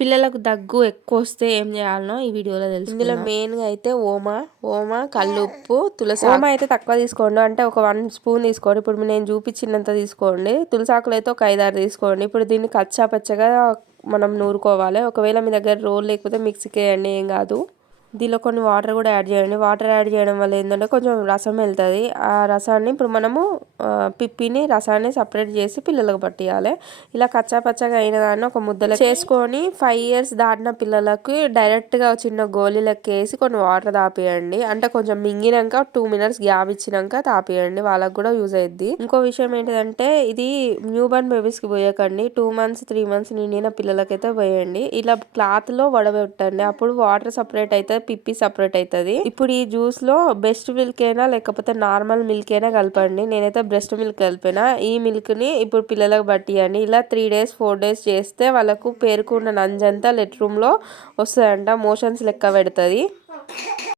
పిల్లలకు దగ్గు ఎక్కువ వస్తే ఏం చేయాలనో ఈ వీడియోలో తెలుసు ఇందులో మెయిన్గా అయితే ఓమా ఓమా కల్లుప్పు తులసి ఓమా అయితే తక్కువ తీసుకోండి. అంటే ఒక వన్ స్పూన్ తీసుకోండి. ఇప్పుడు నేను చూపించినంత తీసుకోండి. తులసాకులు అయితే ఒక ఐదారు తీసుకోండి. ఇప్పుడు దీన్ని కచ్చా పచ్చగా మనం నూరుకోవాలి. ఒకవేళ మీ దగ్గర రోల్ లేకపోతే మిక్సీకి వేయండి. ఏం కాదు. దీనిలో కొన్ని వాటర్ కూడా యాడ్ చేయండి. వాటర్ యాడ్ చేయడం వల్ల ఏంటంటే కొంచెం రసం వెళ్తుంది. ఆ రసాన్ని ఇప్పుడు మనము పిప్పిని రసాన్ని సపరేట్ చేసి పిల్లలకు పట్టియాలి. ఇలా కచ్చా పచ్చగా అయిన దాన్ని ఒక ముద్దలో చేసుకొని ఫైవ్ ఇయర్స్ దాటిన పిల్లలకి డైరెక్ట్గా చిన్న గోళీలకు వేసి కొన్ని వాటర్ తాపియండి. అంటే కొంచెం మింగినాక టూ మినిట్స్ గ్యాప్ ఇచ్చినాక తాపియండి. వాళ్ళకి కూడా యూజ్ అయ్యిద్ది ఇంకో విషయం ఏంటిదంటే ఇది న్యూ బర్న్ బేబీస్కి పోయకండి. టూ మంత్స్ త్రీ మంత్స్ నిండిన పిల్లలకైతే పోయండి. ఇలా క్లాత్లో వడబెట్టండి. అప్పుడు వాటర్ సపరేట్ అయితే పిప్పి సపరేట్ అవుతుంది ఇప్పుడు ఈ జ్యూస్లో బెస్ట్ మిల్క్ అయినా లేకపోతే నార్మల్ మిల్క్ అయినా కలపండి. నేనైతే బ్రెస్ట్ మిల్క్ కలిపిన ఈ మిల్క్ని ఇప్పుడు పిల్లలకు పట్టియండి. ఇలా త్రీ డేస్ ఫోర్ డేస్ చేస్తే వాళ్ళకు పేరుకున్న నంజంతా లెట్ రూమ్లో వస్తుందంట మోషన్స్ లెక్క పెడుతుంది.